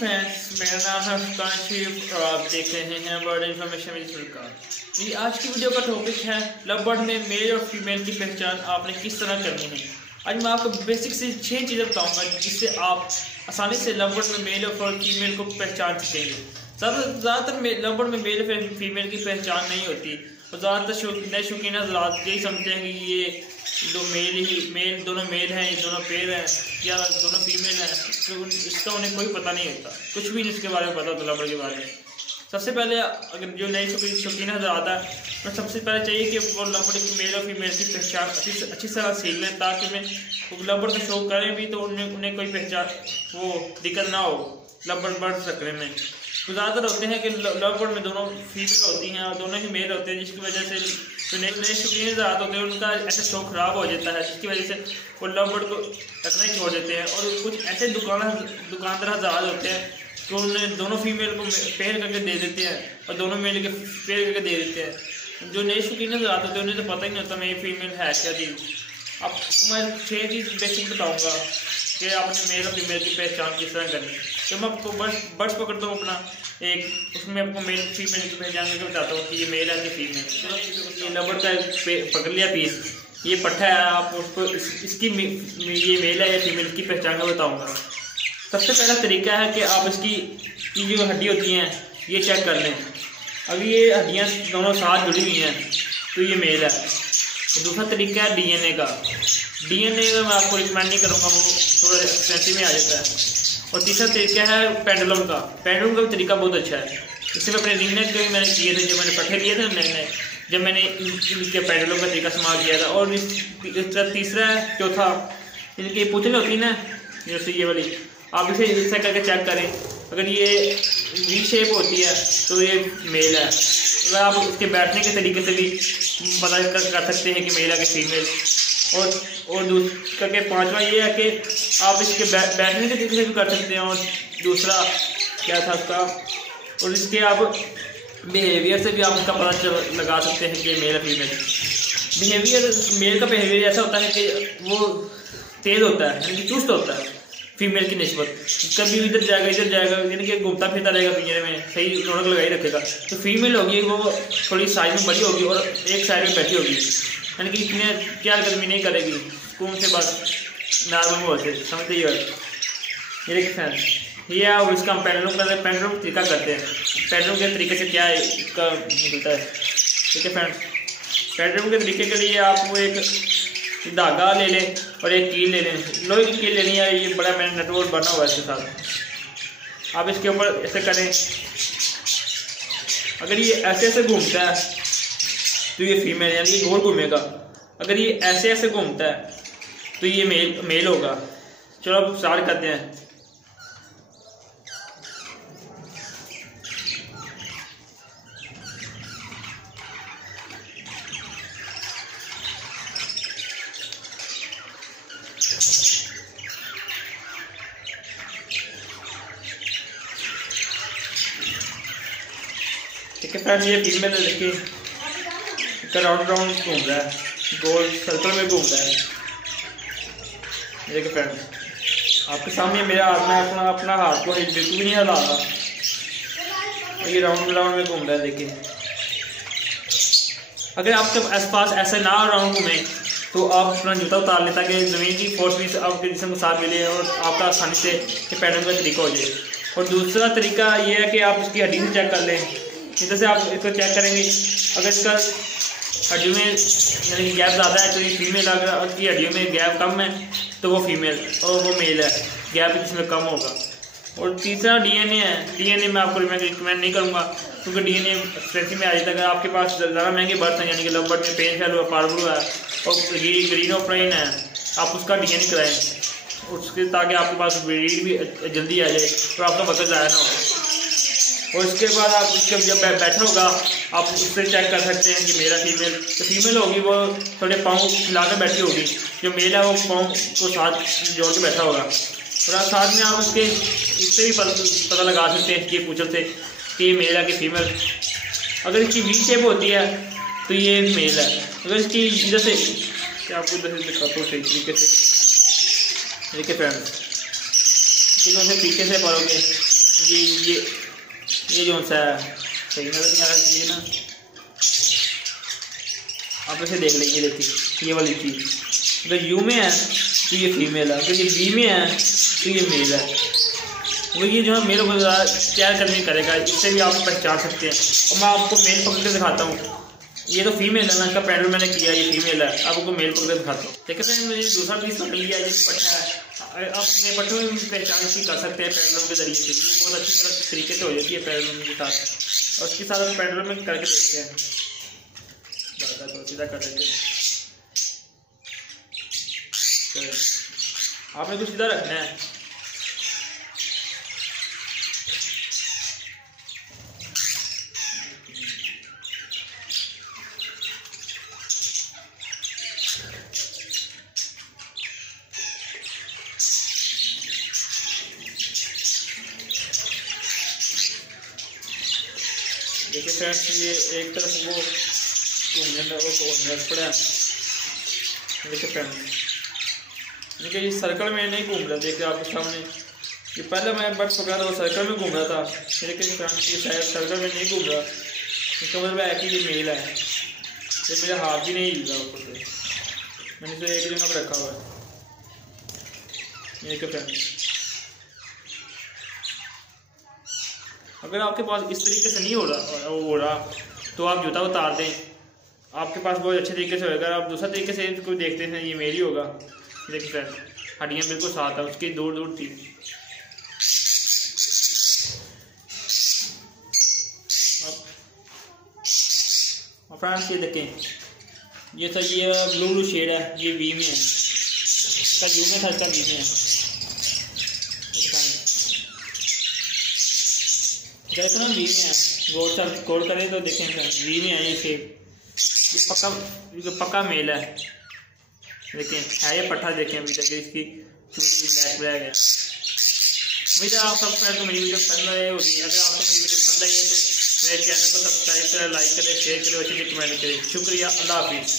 Friends, मेरा नाम है फुरकान शरीफ और आप देख रहे हैं वर्ड इन्फॉर्मेशन विद फुरकान। मेरी आज की वीडियो का टॉपिक है लव बर्ड में मेल और फीमेल की पहचान आपने किस तरह करनी है। आज मैं आपको बेसिक से 6 चीज़ें बताऊंगा जिससे आप आसानी से लव बर्ड में मेल और फीमेल को पहचान सकेंगे। ज़्यादातर लव बर्ड में मेल और फीमेल की पहचान नहीं होती और ज़्यादातर नए शौकीन हज़रात यही समझते हैं कि ये दोनों मेल हैं, ये दोनों पेयर हैं या दोनों फीमेल हैं, तो इसका उन्हें कोई पता नहीं होता, कुछ भी जिसके बारे में पता होता लव बर्ड के बारे में। सबसे पहले अगर जो नए शौकीन हज़रात है तो सबसे पहले चाहिए कि वो लव बर्ड की मेल और फीमेल की पहचान अच्छी तरह सीख लें, ताकि मैं लव बर्ड का शो करें भी तो उन्हें कोई पहचान वो दिक्कत ना हो लव बर्ड रखने में। तो ज़्यादातर होते हैं कि लव बर्ड में दोनों फीमेल होती हैं और दोनों ही मेल होते हैं, जिसकी वजह से जो नए शौकीन हज़रात होते हैं उनका ऐसा शौक ख़राब हो जाता है, जिसकी वजह से वो लव बर्ड को रखना ही छोड़ देते हैं। और कुछ ऐसे दुकानदार हज़रात होते हैं तो उन्हें दोनों फीमेल को पेयर करके दे देते हैं और दोनों मेल के पेयर करके दे देते हैं। जो नए शौकीन हज़रात होते हैं उन्हें तो पता ही नहीं होता मेरी फीमेल है क्या चीज़। आपको मैं 6 चीज़ बेसिक बताऊँगा कि आपने मेल और फीमेल की पहचान किस तरह करनी है। तो मैं आपको बर्ड्स पकड़ता हूँ अपना एक, उसमें आपको मेल फीमेल की पहचान करके बताता हूँ कि ये मेल है कि फीमेल। तो ये लव बर्ड का पकड़ लिया पीस, ये पट्टा है, आप उसको इसकी ये मेल है या फीमेल की पहचान का बताऊँगा। सबसे पहला तरीका है कि आप इसकी जो हड्डी होती हैं ये चेक कर लें। अगर ये हड्डियाँ दोनों साथ जुड़ी हुई हैं तो ये मेल है। दूसरा तरीका है डीएनए का। डीएनए का मैं आपको रिकमेंड नहीं करूँगा, वो थोड़ा एक्सपेंसिव में आ जाता है। और तीसरा तरीका है पेंडुलम का। पेंडुलम का भी तरीका बहुत अच्छा है। इससे अपने रिंगनेट के भी मैंने किए थे, जब मैंने पट्टे लिए थे नए जब मैंने इनके पेंडुलम का तरीका इस्तेमाल किया था। और तीसरा चौथा इनकी पुतल होती है ना, जैसे ये वाली, आप इसे इससे करके चेक करें। अगर ये वी शेप होती है तो ये मेल है। अगर आप इसके बैठने के तरीके से भी पता कर सकते हैं कि मेल है कि फीमेल। और करके पांचवा ये है कि आप इसके बैठने के तरीके से भी कर सकते हैं। और दूसरा क्या था उसका, और इसके आप बिहेवियर से भी आप उसका पता लगा सकते हैं कि मेल है फीमेल। बिहेवियर, मेल का बिहेवियर ऐसा होता है कि वो तेज़ होता है, यानी कि चुस्त होता है फीमेल की निस्बत। कभी इधर जाएगा, यानी कि घूमता फिरता रहेगा पिंजरे में, सही रौनक लगाई रखेगा। तो फीमेल होगी वो थोड़ी साइज में बड़ी होगी और एक साइड में बैठी होगी, यानी कि इतने प्यार गर्मी नहीं करेगी, सुकून से बस नॉर्मल होते समझते ही। ये देखिए फ्रेंड्स, ये आप इसका हम पेंडुलम तरीका करते हैं। पेंडुलम के तरीके से क्या इसका निकलता है, ठीक है फ्रेंड्स। पेंडुलम के तरीके के लिए आप वो एक धागा ले लें और एक कील ले लें। लोहे की कील लेनी है, ये बड़ा मैंने नटवर्क बना हुआ है इसके साथ। आप इसके ऊपर ऐसे करें। अगर ये ऐसे घूमता है तो ये फीमेल, यानी कि गोल घूमेगा। अगर ये ऐसे घूमता है तो ये मेल होगा। चलो अब स्टार्ट करते हैं। ठीक है फ्रेंड्स, ये फीमेल है, देखिए राउंड घूम रहा है, गोल सर्कल में घूम रहा है। देखिए फ्रेंड्स, आपके सामने मेरा हाथ में अपना हाथ को बिल्कुल भी नहीं हिला रहा, ये राउंड में घूम रहा है। देखिए, अगर आपके आसपास ऐसे ना राउंड घूमे तो आप अपना जूता उतार लें, ताकि ज़मीन की फोर्स भी आपके जिस्म को साथ मिले और आपका आसानी से पैटर्न का तरीका हो जाए। और दूसरा तरीका ये है कि आप इसकी हड्डी से चेक कर लें। इधर से आप इसको चेक करेंगे, अगर इसका हड्डियों में यानी कि गैप ज़्यादा है तो ये फीमेल, अगर उसकी हड्डियों में गैप कम है तो वो फीमेल और वो मेल है, गैप इसमें कम होगा। और तीसरा डीएनए है। डीएनए में आपको रिकमेंड नहीं करूँगा क्योंकि डीएनए एक्सपेंसिव में आ जाता है। अगर आपके पास ज़्यादा महंगे बर्ड्स हैं, यानी कि लव बर्ड में पेन फेलो है, पारब्लू है और ग्रीनोप्राइन है, आप उसका डीएनए कराएँ उसके, ताकि आपके पास ब्रीड भी जल्दी आ जाए और आपका वक्त ज़ाया ना हो। और इसके बाद आप उसके जब बैठा होगा आप उससे चेक कर सकते हैं कि मेरा फीमेल। तो फीमेल होगी वो थोड़े पाँव हिला कर बैठी होगी, जो मेल है वो पाँव को साथ जोड़ के बैठा होगा। और साथ में आप उसके इससे भी पता लगा सकते हैं कि पूछल से कि ये मेल है कि फीमेल। अगर इसकी वी शेप होती है तो ये मेल है। अगर इसकी इधर से, आपको इधर से दिखाता हूँ सही तरीके से, देखिए फ्रेंड्स, किलों से पीछे से पढ़ोगे ये जो सा है सही नजर नहीं आ रहा, इसलिए ना आप इसे देख लेंगे। देखिए ये वाली चीज़ अगर यू में है तो ये फीमेल है, अगर ये बी में है तो ये मेल है। वो ये जो है मेल तैयार करनी करेगा, इससे भी आप पहचान सकते हैं। और मैं आपको मेल पकड़ के दिखाता हूँ। ये तो फीमेल है ना, इसका पैडल मैंने किया, ये फीमेल है। अब आपको मेल पकड़ के दिखाता हूँ। देखिए फ्रेंड मुझे दूसरा पीस पकड़ लिया, ये पट्टा है। अब अपने पट्टों में पहचान की कर सकते हैं पैडलों के जरिए से। ये बहुत अच्छी तरह तरीके से हो जाती है पैडलों के साथ। और उसके साथ पैडलों में करके देखते हैं, ज़्यादा तो सीधा कर देते हैं। आपने कुछ सीधा रखना है। देखिए फ्रेंड्स ये एक तरफ वो घूमने में वो कॉर्नर पड़ा है। देखिए फ्रेंड्स देखिए ये सर्कल में नहीं घूम रहा। देखिए आपके सामने ये पहले मैं बट पकड़ा था वो सर्कल में घूम रहा था, लेकिन फ्रेंड्स ये शायद सर्कल में नहीं घूम रहा। इसका मतलब है कि ये मेल है। ये मेरा हाथ भी नहीं हिल रहा ऊपर से, मैंने इसे एक जगह पर रखा हुआ है। देखिए फ्रेंड्स अगर आपके पास इस तरीके से नहीं हो रहा तो आप जूता उतार दें, आपके पास बहुत अच्छे तरीके से होगा। अगर आप दूसरा तरीके से कोई देखते हैं ये मेल ही होगा। देखिए फ्रेंड हड्डियाँ बिल्कुल साथ है, उसकी दूर दूर थी। अब फ्रेंड्स ये देखें ये सर ये ब्लू शेड है, ये वी में है, इसका यू में था, इसका वी में है। जैसे ना वी में है, गौर करें तो देखें वी में है ये शेप। ये पक्का मेल है। देखें है ये पट्टा, देखें अभी तक इसकी ब्लैक है। मुझे आप सब फ्रेंड को मेरी वीडियो पसंद आई होगी। अगर आपको मेरी वीडियो पसंद आई है तो मेरे चैनल को सब्सक्राइब करें, लाइक करें, शेयर करें, अच्छी कमेंट करें। शुक्रिया, अल्लाह हाफिज़।